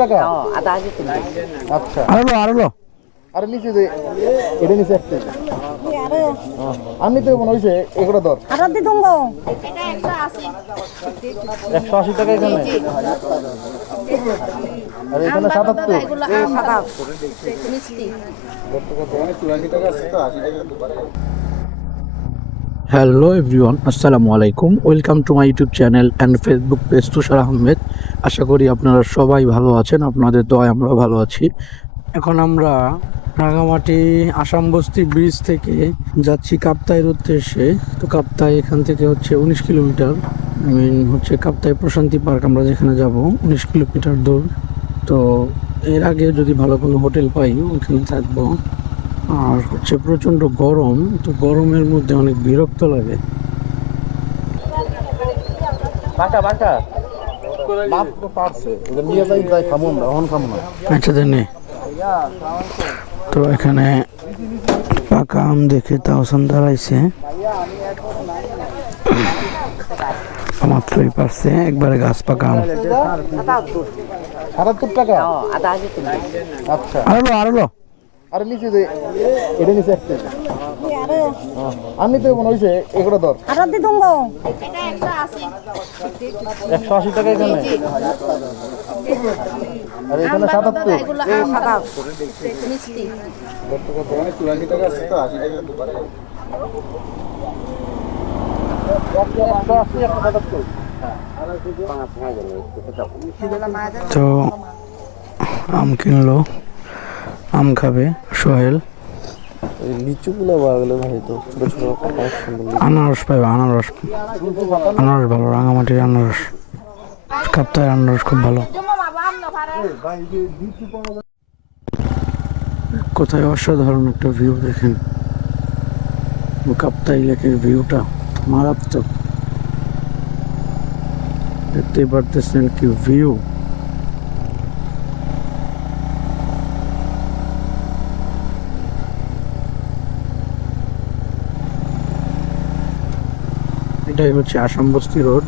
টাকা। আচ্ছা, আরে নিচে যে এটা নিচে একটা আমি তো মনে হয়েছে এগুলো দর 180 টাকা এখানে, আর এখানে 77। হ্যালো এভরিওয়ান, আসসালামু আলাইকুম। Welcome to my YouTube channel and Facebook page Tushar Ahmed. আশা করি আপনারা সবাই ভালো আছেন, আপনাদের দোয়ায় আমরা ভালো আছি। এখন আমরা রাঙামাটি আসাম বস্তি ব্রিজ থেকে যাচ্ছি কাপ্তাইয়ের উদ্দেশ্যে। তো কাপ্তাই এখান থেকে হচ্ছে 19 কিলোমিটার। হচ্ছে কাপ্তাই প্রশান্তি পার্ক আমরা যেখানে যাব 19 কিলোমিটার দূর। তো এর আগে যদি ভালো কোনো হোটেল পাই ওখানে থাকবো। আর হচ্ছে প্রচন্ড গরম, তো গরমের মধ্যে অনেক বিরক্ত লাগে। বাঁকা বাঁকা লাভ তো পারছে, এটা নিয়ে যাই যাই খামো না, অহন খামো না। আচ্ছা দেনে। তো এখানে পাকা আম দেখে তাওসান দাঁড়াইছে, মাত্রই পারছে একবারে গাছ পাকা আম। 77 টাকা। আচ্ছা, আরো আরে নিচে যে এটা নিচে একটা আমি তো মনে হয়েছে এগুলো দর 180 টাকা এখানে, আর এখানে 77। তো আম কিনলো, আম খাবে সোহেল। লিচুগুলো পাওয়া গেলে ভাই, তো ছোট ছোট আনারস পাবে, আনারস আনারস ভালো, রাঙামাটির আনারস, কাপ্তাই আনারস খুব ভালো। কোথায় অসাধারণ একটা ভিউ দেখেন, কাপ্তাই লেকের ভিউটা মারাত্মক। দেখতেই পারতেছেন কি ভিউ। এটাই হচ্ছে আসাম বস্তি রোড।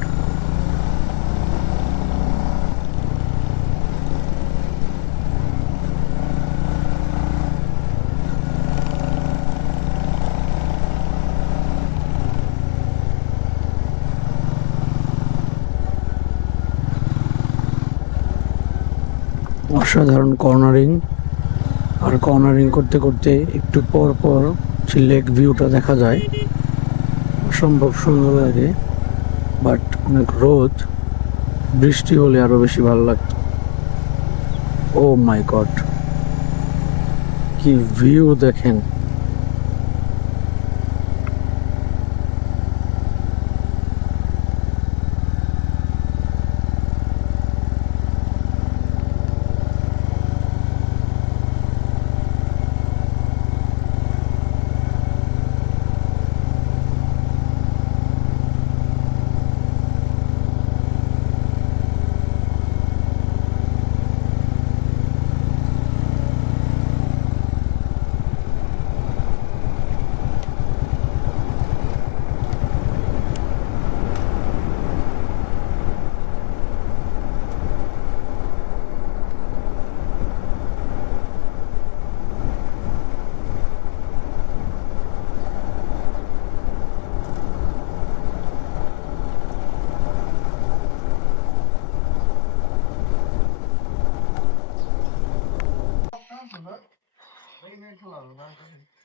অসাধারণ কর্নারিং, আর কর্নারিং করতে করতে একটু পর পর লেক ভিউটা দেখা যায়, অসম্ভব সুন্দর লাগে। বাট অনেক রোদ, বৃষ্টি হলে আরো বেশি ভালো লাগতো। ও মাই গড, কি ভিউ দেখেন।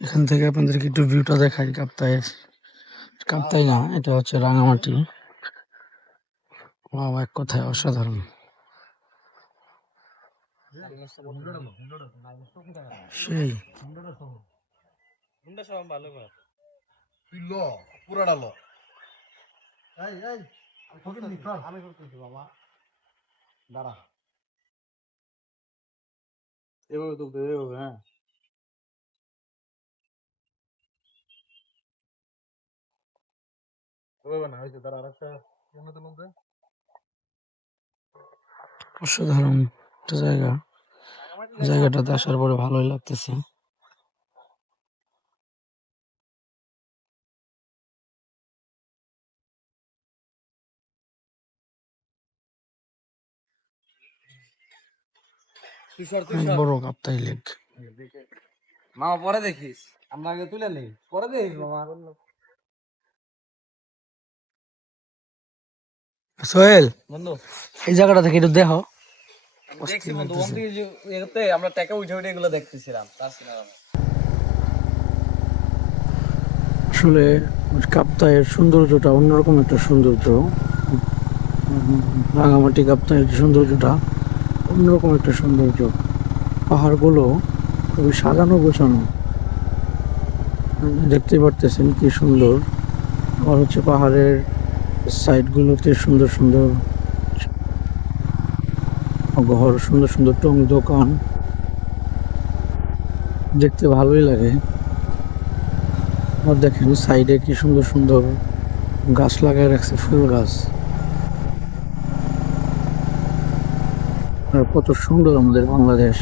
এখান থেকে আপনাদেরকে একটু ভিউটা দেখাই কাপ্তাইয়ের। কাপ্তাই না, এটা হচ্ছে রাঙামাটি। এক কথায় অসাধারণ। সেই পুরাটা ল দাঁড়া, এভাবে তুলতে হবে। হ্যাঁ, না হয়েছে, তার আরেকটা তুলতে। অসাধারণ একটা জায়গা, জায়গাটাতে আসার পরে ভালোই লাগতেছে। বড় কাপ্তাই লেক। মামা পরে দেখিস, আমরা আগে তুলে নেই, পরে দেখিস মামা। সোহেল, বন্ধু এই জায়গাটা থেকে একটু দেখো। দেখছি বন্ধু, ওখান থেকে যে এতে আমরা টাকা উঠে উঠে এগুলো দেখতেছিলাম, তার সিনেমা। আসলে কাপ্তায়ের সৌন্দর্যটা অন্যরকম একটা সৌন্দর্য। রাঙামাটি কাপ্তায়ের সৌন্দর্যটা অন্যরকম একটা সৌন্দর্য। পাহাড়গুলো খুবই সাজানো গোছানো, দেখতে পারতেছেন কি সুন্দর। আর হচ্ছে পাহাড়ের সাইডগুলোতে সুন্দর সুন্দর ঘর, সুন্দর সুন্দর টং দোকান, দেখতে ভালোই লাগে। আর দেখেন সাইডে কি সুন্দর সুন্দর গাছ লাগায় রাখছে, ফুল গাছ। আর কত সুন্দর আমাদের বাংলাদেশ।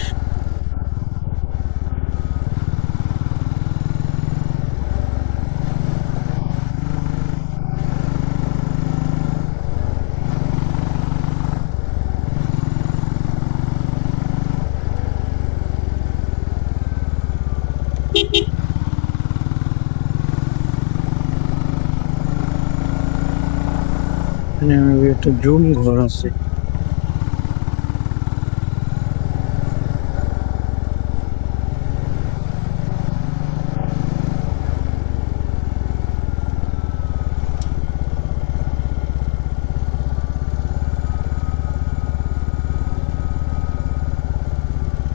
এখানে একটা জুম ঘর আছে।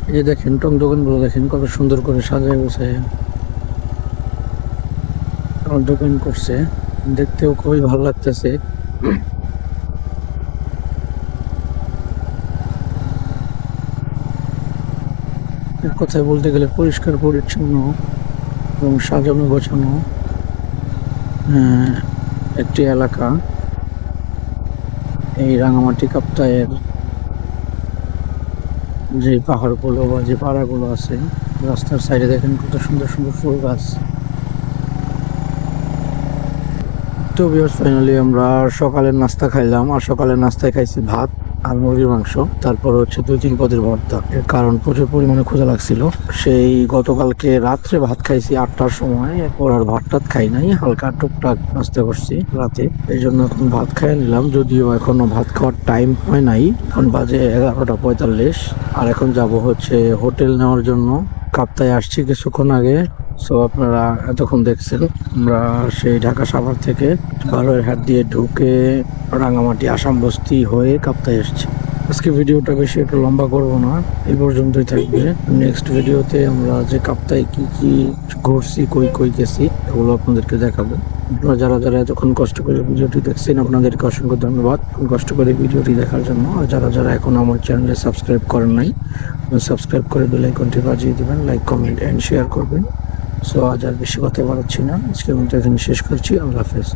এই যে দেখেন টং দোকানগুলো, দেখেন কত সুন্দর করে সাজায় গোছায় দোকান করছে, দেখতেও খুবই ভালো লাগতেছে। এক কথায় বলতে গেলে পরিষ্কার পরিচ্ছন্ন এবং সাজানো গোছানো একটি এলাকা এই রাঙামাটি কাপ্তায়ের। যে পাহাড়গুলো বা যে পাড়াগুলো আছে, রাস্তার সাইডে দেখেন কত সুন্দর সুন্দর ফুল গাছ। তো ভিউয়ার্স, ফাইনালি আমরা সকালের নাস্তা খাইলাম। আর সকালের নাস্তায় খাইছি ভাত আর মুরগির মাংস, তারপর হচ্ছে 2-3 পদের ভর্তা। এর কারণ প্রচুর পরিমাণে ক্ষুধা লাগছিল। সেই গতকালকে রাত্রে ভাত খাইছি 8টার সময়, এরপর আর ভাত টাত খাই নাই, হালকা টুকটাক নাস্তা করছি রাতে। এই জন্য এখন ভাত খাইয়ে নিলাম, যদিও এখনো ভাত খাওয়ার টাইম হয় নাই। এখন বাজে 11টা 45। আর এখন যাব হচ্ছে হোটেল নেওয়ার জন্য। কাপ্তায় আসছি কিছুক্ষণ আগে। সো আপনারা এতক্ষণ দেখছেন আমরা সেই ঢাকা সাভার থেকে বারোয়ারহাট দিয়ে ঢুকে রাঙামাটি আসাম বস্তি হয়ে কাপ্তায় এসেছি। আজকে ভিডিওটা বেশি একটু লম্বা করব না, এই পর্যন্তই থাকবে। নেক্সট ভিডিওতে আমরা যে কাপ্তায় কি কি ঘুরছি, কই কই গেছি, এগুলো আপনাদেরকে দেখাবো। আপনারা যারা যারা এতক্ষণ কষ্ট করে ভিডিওটি দেখছেন, আপনাদেরকে অসংখ্য ধন্যবাদ কষ্ট করে ভিডিওটি দেখার জন্য। আর যারা যারা এখন আমার চ্যানেলে সাবস্ক্রাইব করেন নাই, সাবস্ক্রাইব করে বেল আইকনটি বাজিয়ে দেবেন, লাইক কমেন্ট এন্ড শেয়ার করবেন। সো আজ আর বেশি কথা বাড়াচ্ছি না, আজকের মতো এখানে শেষ করছি। আল্লাহ হাফেজ।